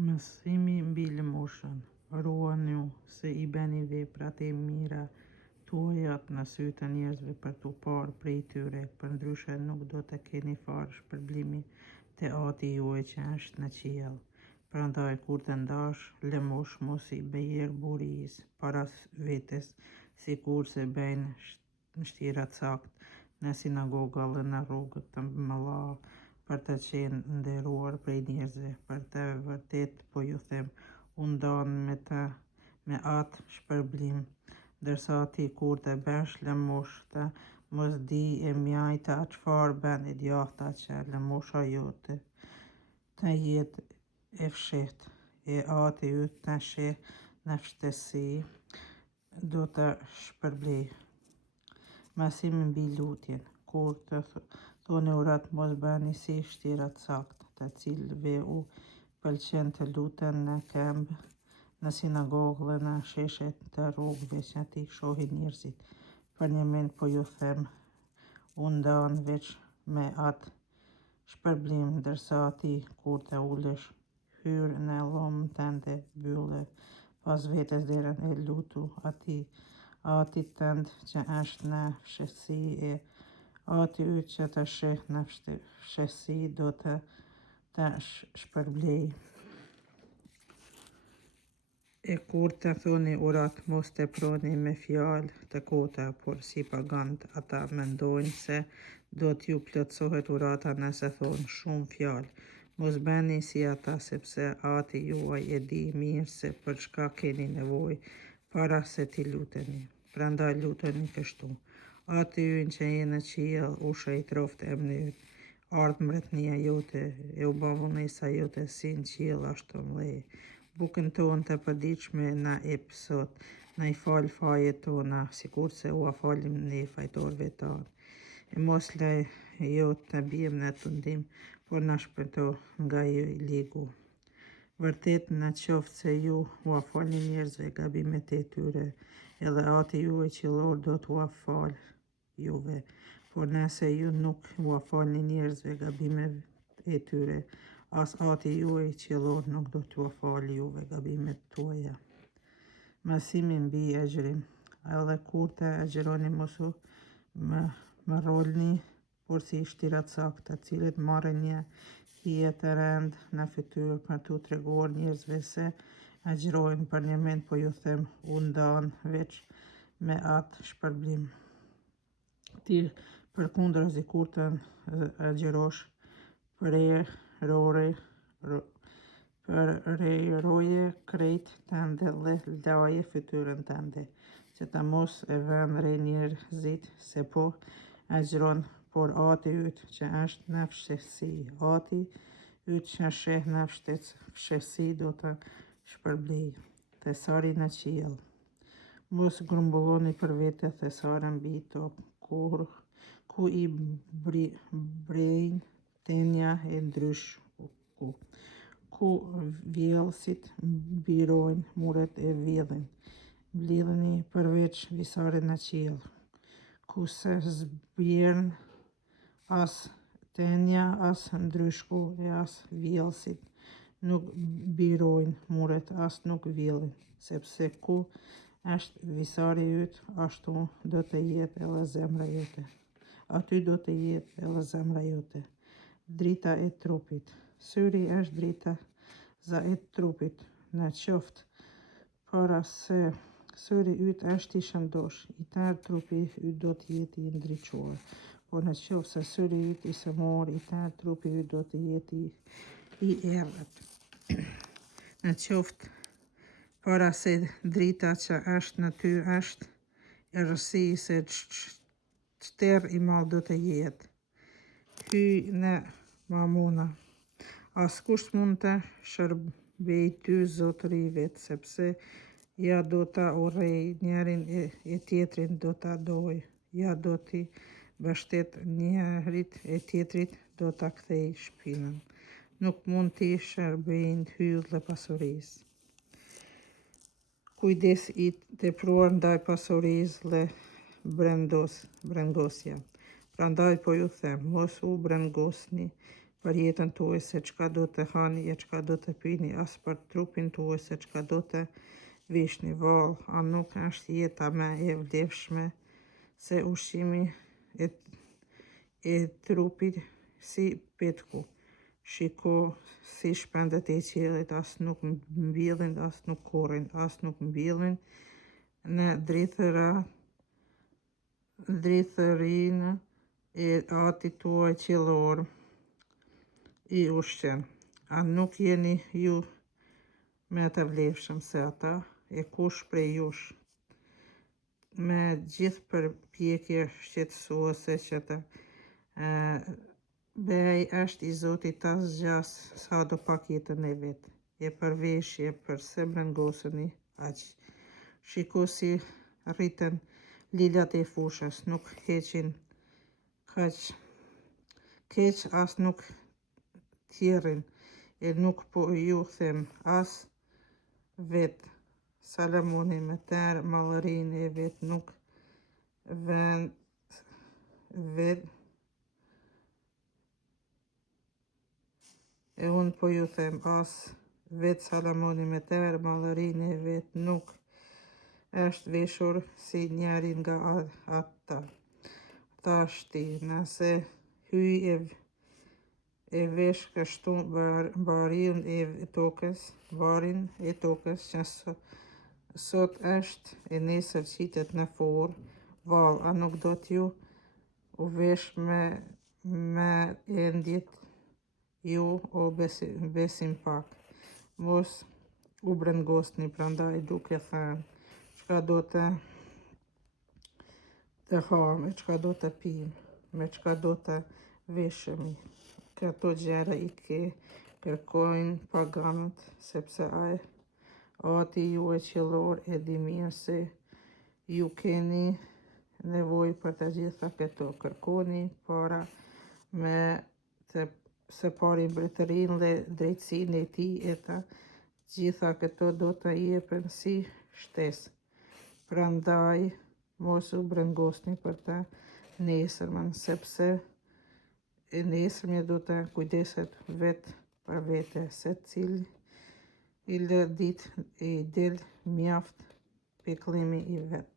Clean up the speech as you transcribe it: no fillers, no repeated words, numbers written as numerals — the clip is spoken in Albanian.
Mësimi mbi lëmoshën. Ruani se I bëni veprat e mira tuaja në sytë e njerëzve për t'u parë prej tyre, përndryshe nuk do të keni fare shpërblimi te Ati juaj që është në qiell. Prandaj kur të ndash lëmosh mos I bëjer burijës para vetes, sikur se bëjnë shtira cakt në sinagoga dhe në rrugët të mëdha për të qenë nderuar prej njerëzve. Për të vërtet po ju them, u ndan me atë shpërblim, ndërsa ti kur të bësh lëmosh të mos di e mjajta çfarë bën e djatha që lëmosha jote të jetë e fshehtë, e Ati yt të sheh në fshehtësi do të shpërblej. Mësimi mbi lutjen. Kur të thoni urat mos bëni si shtirat sakt, të cilëve u pëlqen të luten në këmbë, në sinagogë dhe në sheshet të rrugëve që t'i shohin njerëzit. Për një mend po ju them, u ndan veç me atë shpërblim, ndërsa ti kur të ulesh, hyr në dhomën tënde, mbyllë pas vetes derën e lutu Atit tënd që është në fshehtësi, e Ati yt që të sheh në fshehtësi do të shpërblej. E kur të thoni urat mos të proni me fjalë të kota, por si pagant ata mendojnë se do t'ju plotësohet urata nëse thonë shumë fjalë. Mos bëni si ata, sepse Ati juaj e di mirë se për çka keni nevojë para se t'i luteni. Prandaj luteni kështu: Ati ynë që je në qiell, u shëjtroft emri yt, ardh mbretënia jote, e u bë vullnesa jote si në qiell ashtu në mbledh. Bukën tonë të përditshme na jep sot, na I fal fajet tona, sikurse ua falim ne fajtorëve tanë. E mos lej jot të bijmë në tundim, por na shpëto nga I ligu. Vërtet në qoftë se ju ua falni njerëzve gabimet e tyre, edhe Ati juaj qiellor do t'ua falë juve. Por nëse ju nuk ua falni njerëzve gabimet e tyre, as Ati juaj qiellor nuk do t'ua falë juve gabimet tuaja. Mësimi mbi agjërim. Edhe kur të agjëroni mos u mërolni por si shtirat sakt, të cilët marrin një hije të rëndë në fytyrë për t'u treguar njerëzve se agjërojnë. Për një mend po ju them, u ndan veç me atë shpërblim. Ti përkundrazi kur të agjërosh, përreroje krejt tënde dhe laje fytyrën tënde, që ta mos e vënë re njerëzit se po agjëron, por Ati yt që është në fshehtësi. Ati yt që sheh në fshehtësi do të shpërblej. Thesari në qiell. Mos grumbulloni për vete thesare mbi tokë, ku I brejnë tenja e ndryshku, ku vjellësit mbirojnë muret e vjedhin. Mblidheni përveç visare në qiell, ku se zbjerën as tenja, as ndryshku e as vjellësit nuk mbirojnë muret, as nuk vjedhin, sepse ku është visari yt, ashtu do të jetë edhe zemra jote. Aty do të jetë edhe zemra jote. Drita e trupit. Syri është drita e trupit. Në qoftë para se syri yt është I shëndosh, I tërë trupi yt do të jetë I ndriçuar. Por në qoftë se syri yt I sëmurë, I tërë trupi yt do të jetë I errët. Në qoftë para se drita që është në ty është errësi, se çterë I madh do të jetë. Hyj në mamuna. Askush mund të shërbej ty zotëri vet, sepse ja do ta urrej njërin e tjetrin do ta doj, ja do t'i mbështet njërit e tjetrit do ta kthej shpinën. Nuk mund t'i shërbejnë hyll dhe pasurisë. Kujdes I tepruar ndaj pasurisë dhe brengosja. Prandaj po ju them, mos u brengosni për jetën tuaj se çka do të hani e çka do të pini, as për trupin tuaj se çka do të vishni. Vallë, a nuk është jeta më e vlefshme se ushqimi e trupit si petku. Shiko si shpendet e qiellit, as nuk mbillin, as nuk korrin, as nuk mbillin në drithërinë e atit tuaj qiellor i ushqen. A nuk jeni ju me të vlefshëm se ata? E kush prej jush me gjithë përpjekje shqetësuese që të bëj është i Zotit as zgjas sa do pak jetën e vet. E përveshje përse brengoseni aq. Shiko si rriten lilat e fushës, nuk heqin keq as nuk tjerrin, e nuk po ju them as vet. Salomoni me tërë mallërinë e vet nuk e unë po ju them as vet Salomoni me tërë mallërinë e vet nuk është veshur si njeri nga ata. Thashti, nëse hyj e vesh kështu barin e tokës që sot është e nesër qitet në forë, vallë, a nuk do t'ju u vesh me endjet ju o besim pak. Mos u brengosni prandaj duke thënë çka do të ham, e çka do të pim, me çka do të veshemi. Këto gjëra i kërkojnë paganët, sepse ati juaj qiellor e di mirë se ju keni nevojë për të gjitha këto. Kërkoni para së pari mbretërinë dhe drejtësinë e tij e të gjitha këto do të jepen si shtesë. Prandaj mos u brengosni për të nesërmen, sepse e nesërmja do të kujdeset vetë për vete, se cili ditë i del mjaft pikëllimi i vet.